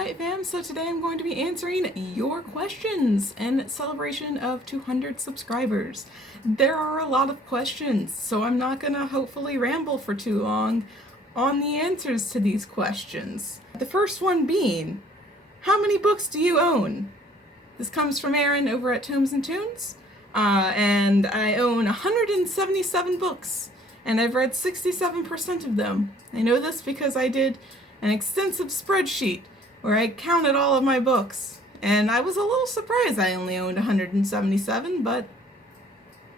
Alright fam, so today I'm going to be answering your questions in celebration of 200 subscribers. There are a lot of questions, so I'm not gonna hopefully ramble for too long on the answers to these questions. The first one being, how many books do you own? This comes from Aaron over at Tomes and Tunes, and I own 177 books, and I've read 67% of them. I know this because I did an extensive spreadsheet where I counted all of my books, and I was a little surprised I only owned 177, but...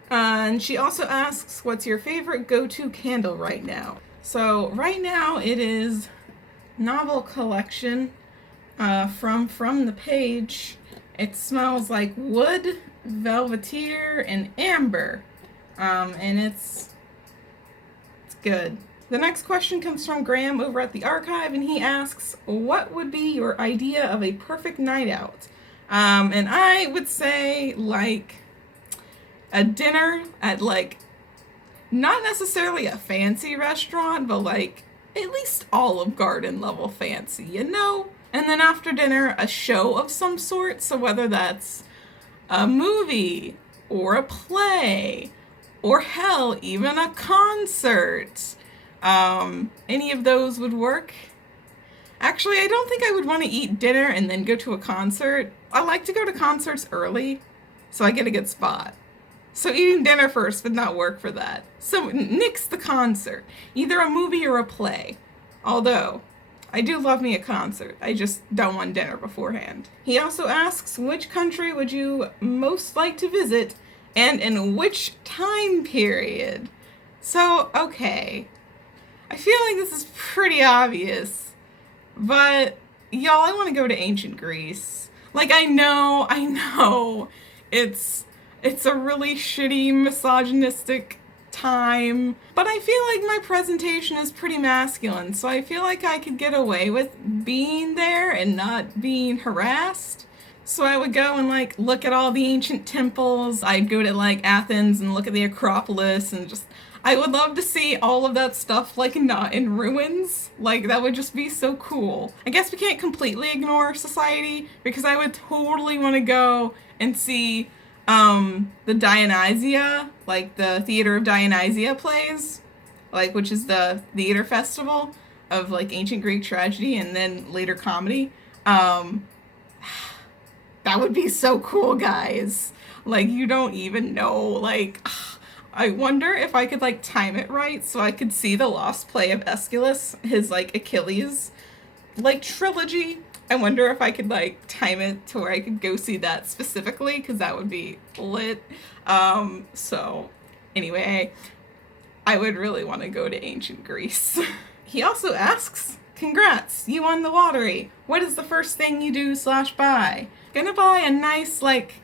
and she also asks, what's your favorite go-to candle right now? So right now it is Novel Collection from the page. It smells like wood, velveteer, and amber, and it's good. The next question comes from Graham over at the archive, and he asks, what would be your idea of a perfect night out? And I would say, like, a dinner at, like, not necessarily a fancy restaurant, but, like, at least Olive Garden level fancy, you know? And then after dinner, a show of some sort, so whether that's a movie, or a play, or hell, even a concert. Any of those would work. Actually, I don't think I would want to eat dinner and then go to a concert. I like to go to concerts early, so I get a good spot. So eating dinner first would not work for that. So nix the concert. Either a movie or a play. Although, I do love me a concert. I just don't want dinner beforehand. He also asks, which country would you most like to visit, and in which time period? So, okay. I feel like this is pretty obvious, but y'all, I want to go to ancient Greece. Like, I know, it's a really shitty, misogynistic time, but I feel like my presentation is pretty masculine, so I feel like I could get away with being there and not being harassed. So I would go and, like, look at all the ancient temples. I'd go to, like, Athens and look at the Acropolis and just... I would love to see all of that stuff, like, not in ruins. Like, that would just be so cool. I guess we can't completely ignore society, because I would totally want to go and see, the Dionysia, like, the Theater of Dionysia plays, like, which is the theater festival of, like, ancient Greek tragedy and then later comedy. That would be so cool, guys. Like, you don't even know, like... I wonder if I could, like, time it right so I could see the lost play of Aeschylus, his, like, Achilles, like, trilogy. I wonder if I could, like, time it to where I could go see that specifically, because that would be lit. So, anyway, I would really want to go to ancient Greece. He also asks, congrats, you won the lottery. What is the first thing you do / buy? Gonna buy a nice, like,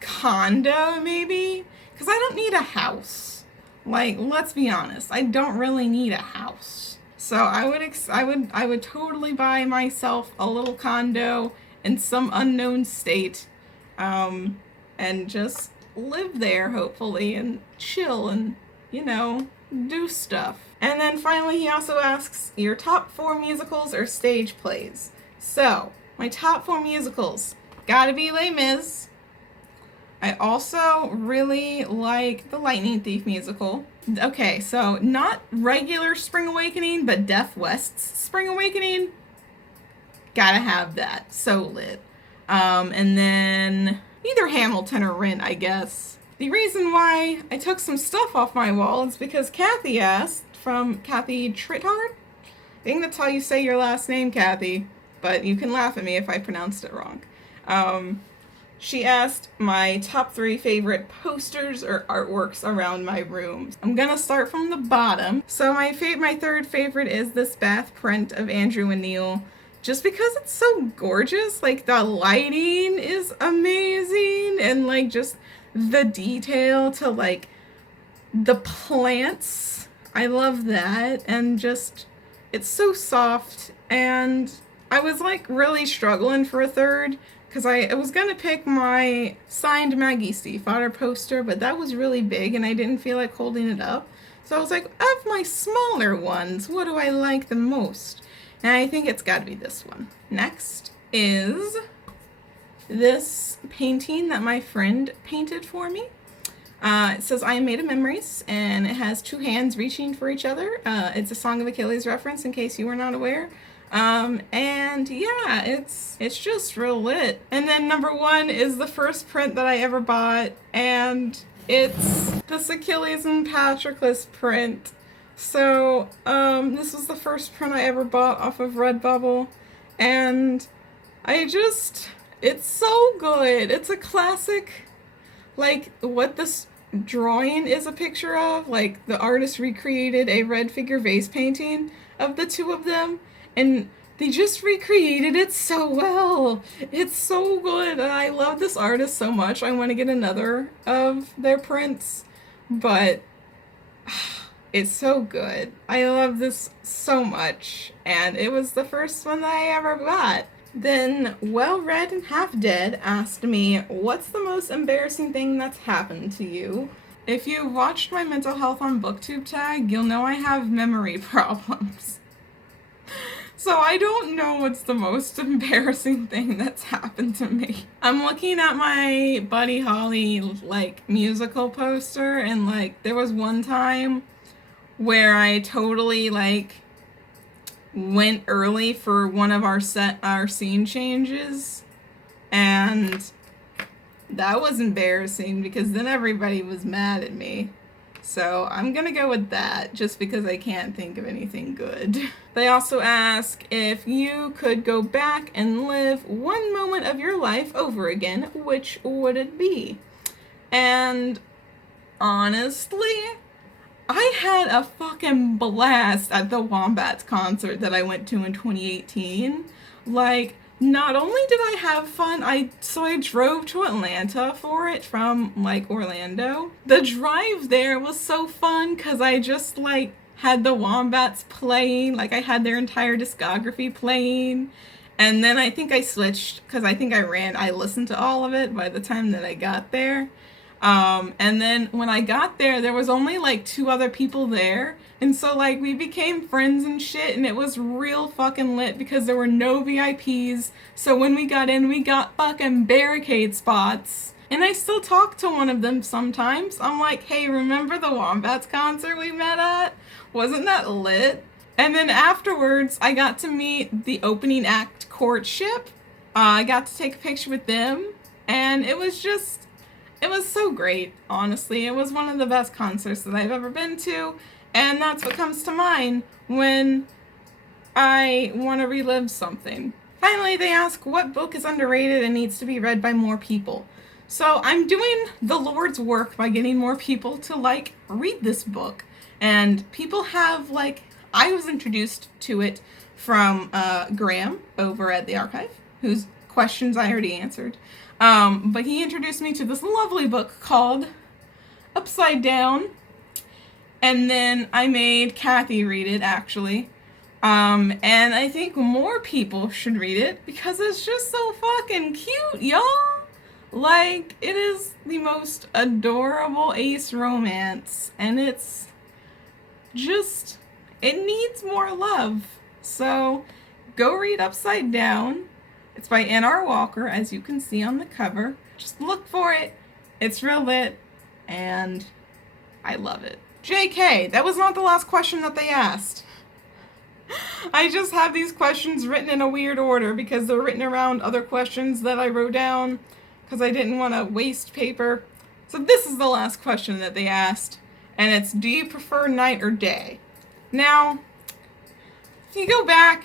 condo, maybe? Because I don't need a house. Like, let's be honest, I don't really need a house. So I would totally buy myself a little condo in some unknown state, and just live there, hopefully, and chill and, you know, do stuff. And then finally he also asks, your top 4 musicals or stage plays? So, my top 4 musicals, gotta be Les Mis. I also really like the Lightning Thief musical. Okay, so not regular Spring Awakening, but Death West's Spring Awakening. Gotta have that. So lit. And then either Hamilton or Rent, I guess. The reason why I took some stuff off my wall is because Kathy asked, from Kathy Trithard? I think that's how you say your last name, Kathy, but you can laugh at me if I pronounced it wrong. She asked my top 3 favorite posters or artworks around my room. I'm gonna start from the bottom. So my third favorite is this bath print of Andrew and Neil, just because it's so gorgeous. Like, the lighting is amazing, and, like, just the detail to, like, the plants. I love that, and just, it's so soft, and I was, like, really struggling for a third, because I was going to pick my signed Maggie Stiefvater poster, but that was really big and I didn't feel like holding it up. So I was like, of my smaller ones, what do I like the most? And I think it's got to be this one. Next. is this painting that my friend painted for me. It says, "I am made of memories," and it has two hands reaching for each other. It's a Song of Achilles reference, in case you were not aware. And yeah, it's just real lit. And then number one is the first print that I ever bought, and it's this Achilles and Patroclus print. So, this was the first print I ever bought off of Redbubble, and it's so good. It's a classic, like, what this drawing is a picture of. Like, the artist recreated a red figure vase painting of the two of them, and they just recreated it so well. It's so good, and I love this artist so much. I want to get another of their prints, but it's so good. I love this so much, and it was the first one that I ever got. Then Well Read and Half Dead asked me, "What's the most embarrassing thing that's happened to you?" If you watched my mental health on BookTube tag, you'll know I have memory problems. So I don't know what's the most embarrassing thing that's happened to me. I'm looking at my Buddy Holly, like, musical poster, and, like, there was one time where I totally, like, went early for one of our scene changes, and that was embarrassing because then everybody was mad at me. So I'm gonna go with that, just because I can't think of anything good. They also ask, if you could go back and live one moment of your life over again, which would it be? And honestly, I had a fucking blast at the Wombats concert that I went to in 2018. Like, not only did I have fun, I drove to Atlanta for it from, like, Orlando. The drive there was so fun because I just, like, had the Wombats playing. Like, I had their entire discography playing. And then I think I switched because I listened to all of it by the time that I got there. And then when I got there, there was only like 2 other people there. And so, like, we became friends and shit, and it was real fucking lit because there were no VIPs. So when we got in, we got fucking barricade spots. And I still talk to one of them sometimes. I'm like, "Hey, remember the Wombats concert we met at? Wasn't that lit?" And then afterwards, I got to meet the opening act, Courtship. I got to take a picture with them, and it was so great, honestly. It was one of the best concerts that I've ever been to, and that's what comes to mind when I want to relive something. Finally, they ask, what book is underrated and needs to be read by more people? So I'm doing the Lord's work by getting more people to, like, read this book. And people have, like, I was introduced to it from Graham over at the archive, whose questions I already answered. But he introduced me to this lovely book called Upside Down, and then I made Kathy read it, actually. And I think more people should read it because it's just so fucking cute, y'all. Like, it is the most adorable ace romance, and it's just, it needs more love. So go read Upside Down. It's by N.R. Walker, as you can see on the cover. Just look for it. It's real lit, and I love it. JK, that was not the last question that they asked. I just have these questions written in a weird order because they're written around other questions that I wrote down because I didn't want to waste paper. So this is the last question that they asked, and it's, do you prefer night or day? Now, if you go back,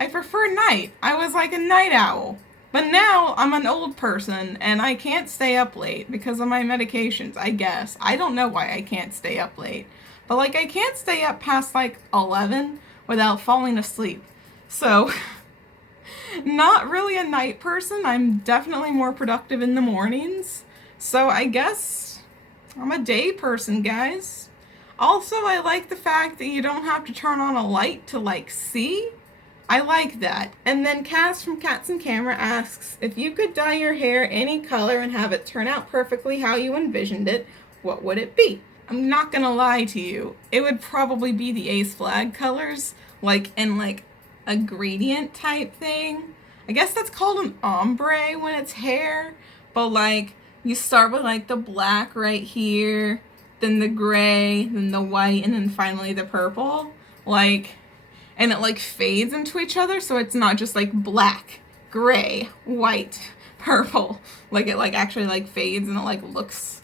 I prefer night. I was like a night owl. But now I'm an old person and I can't stay up late because of my medications, I guess. I don't know why I can't stay up late. But, like, I can't stay up past like 11 without falling asleep. So, not really a night person. I'm definitely more productive in the mornings. So I guess I'm a day person, guys. Also, I like the fact that you don't have to turn on a light to, like, see. I like that. And then Cass from Cats and Camera asks, if you could dye your hair any color and have it turn out perfectly how you envisioned it, what would it be? I'm not gonna lie to you. It would probably be the Ace Flag colors, like in like a gradient type thing. I guess that's called an ombre when it's hair, but like you start with like the black right here, then the gray, then the white, and then finally the purple. Like, and it like fades into each other, so it's not just like black, gray, white, purple. Like it like actually like fades and it like looks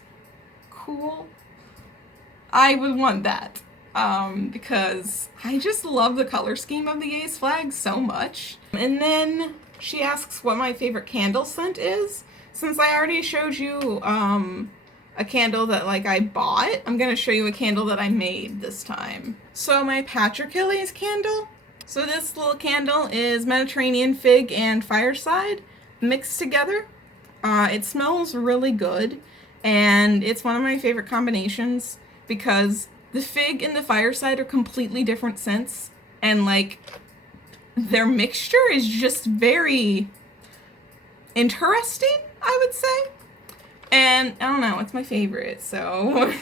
cool. I would want that. Because I just love the color scheme of the Ace flag so much. And then she asks what my favorite candle scent is. Since I already showed you a candle that like I bought, I'm gonna show you a candle that I made this time. So my Patrachilles candle. So this little candle is Mediterranean fig and fireside mixed together. It smells really good, and it's one of my favorite combinations because the fig and the fireside are completely different scents, and like their mixture is just very interesting, I would say. And I don't know, it's my favorite, so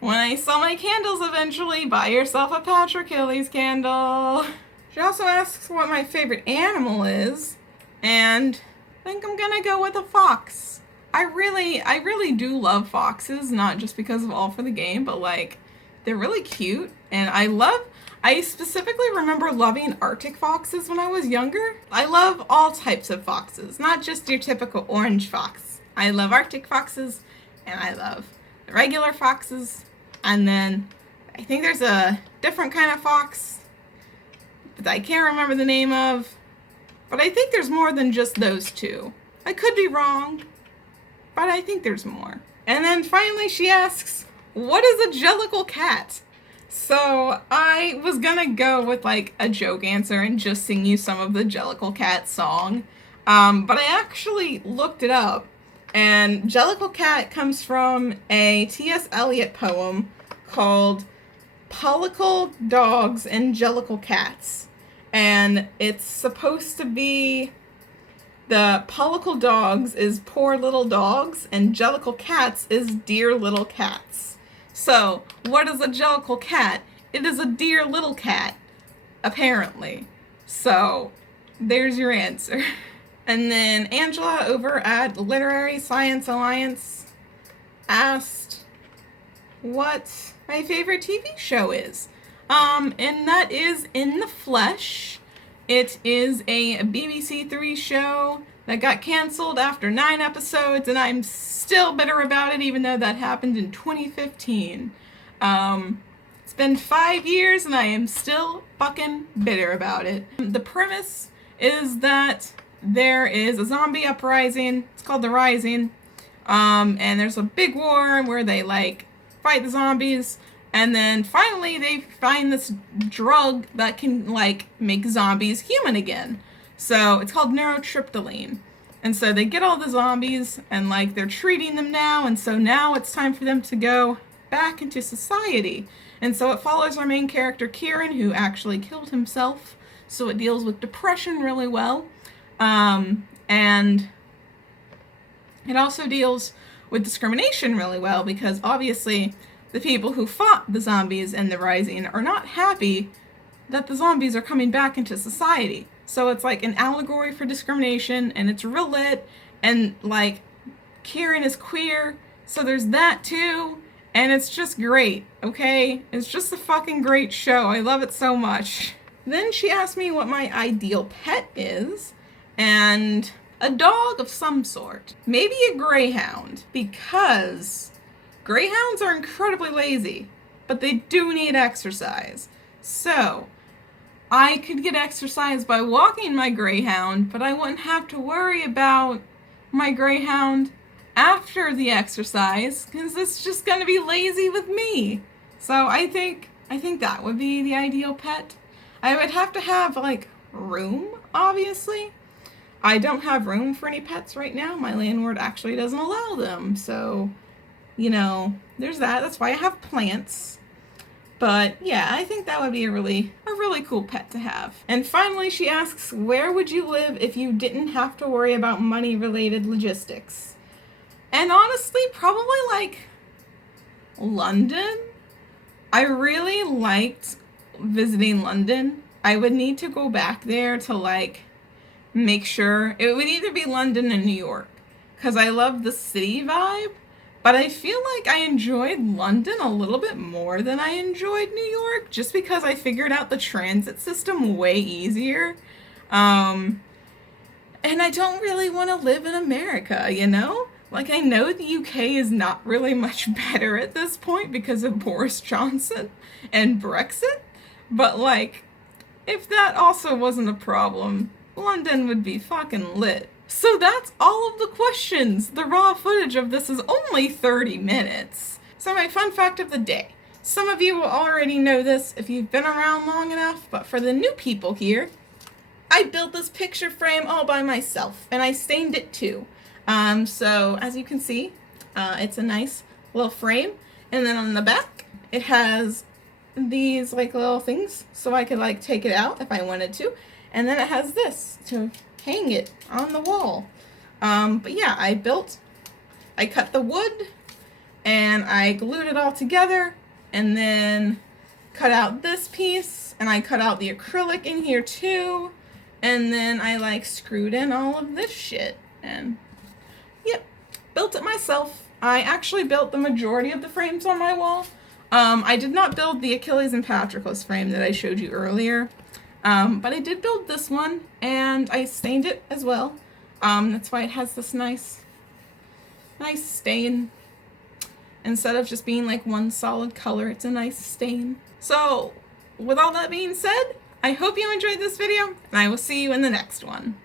when I sell my candles eventually, buy yourself a Patrachilles candle. She also asks what my favorite animal is, and I think I'm gonna go with a fox. I really do love foxes, not just because of All for the Game, but like they're really cute, and I specifically remember loving Arctic foxes when I was younger. I love all types of foxes, not just your typical orange fox. I love Arctic foxes, and I love the regular foxes, and then I think there's a different kind of fox that I can't remember the name of, but I think there's more than just those two. I could be wrong, but I think there's more. And then finally she asks, what is a Jellicle cat? So I was gonna go with like a joke answer and just sing you some of the Jellicle cat song. But I actually looked it up, and Jellicle cat comes from a T.S. Eliot poem called Pollicle Dogs and Jellicle Cats. And it's supposed to be the Pollicle dogs is poor little dogs, and Jellicle cats is dear little cats. So, what is a Jellicle cat? It is a dear little cat, apparently. So, there's your answer. And then Angela over at Literary Science Alliance asked what my favorite TV show is. And that is In the Flesh. It is a BBC Three show that got canceled after 9 episodes, and I'm still bitter about it, even though that happened in 2015. It's been 5 years, and I am still fucking bitter about it. The premise is that there is a zombie uprising. It's called The Rising. And there's a big war where they, like, fight the zombies. And then finally they find this drug that can, like, make zombies human again. So it's called neurotriptyline. And so they get all the zombies and, like, they're treating them now. And so now it's time for them to go back into society. And so it follows our main character, Kieran, who actually killed himself. So it deals with depression really well. And it also deals with discrimination really well, because obviously the people who fought the zombies in The Rising are not happy that the zombies are coming back into society. So it's like an allegory for discrimination, and it's real lit, and like Kieran is queer, so there's that too, and it's just great, okay? It's just a fucking great show. I love it so much. Then she asked me what my ideal pet is, and a dog of some sort. Maybe a greyhound, because greyhounds are incredibly lazy, but they do need exercise. So, I could get exercise by walking my greyhound, but I wouldn't have to worry about my greyhound after the exercise, because it's just gonna be lazy with me. So I think that would be the ideal pet. I would have to have, like, room, obviously. I don't have room for any pets right now. My landlord actually doesn't allow them, so you know, there's that. That's why I have plants. But yeah, I think that would be a really cool pet to have. And finally, she asks, where would you live if you didn't have to worry about money-related logistics? And honestly, probably like London. I really liked visiting London. I would need to go back there to like make sure it would either be London and New York, because I love the city vibe, but I feel like I enjoyed London a little bit more than I enjoyed New York, just because I figured out the transit system way easier. And I don't really want to live in America, you know? Like, I know the UK is not really much better at this point because of Boris Johnson and Brexit, but like, if that also wasn't a problem, London would be fucking lit. So that's all of the questions. The raw footage of this is only 30 minutes. So my fun fact of the day. Some of you will already know this if you've been around long enough, but for the new people here, I built this picture frame all by myself, and I stained it too. So as you can see, it's a nice little frame, and then on the back, it has these like little things, so I could like take it out if I wanted to, and then it has this to hang it on the wall. But yeah, I cut the wood, and I glued it all together, and then cut out this piece, and I cut out the acrylic in here too. And then I like screwed in all of this shit, and yep, built it myself. I actually built the majority of the frames on my wall. I did not build the Achilles and Patroclus frame that I showed you earlier, but I did build this one, and I stained it as well. That's why it has this nice stain. Instead of just being like one solid color, it's a nice stain. So, with all that being said, I hope you enjoyed this video, and I will see you in the next one.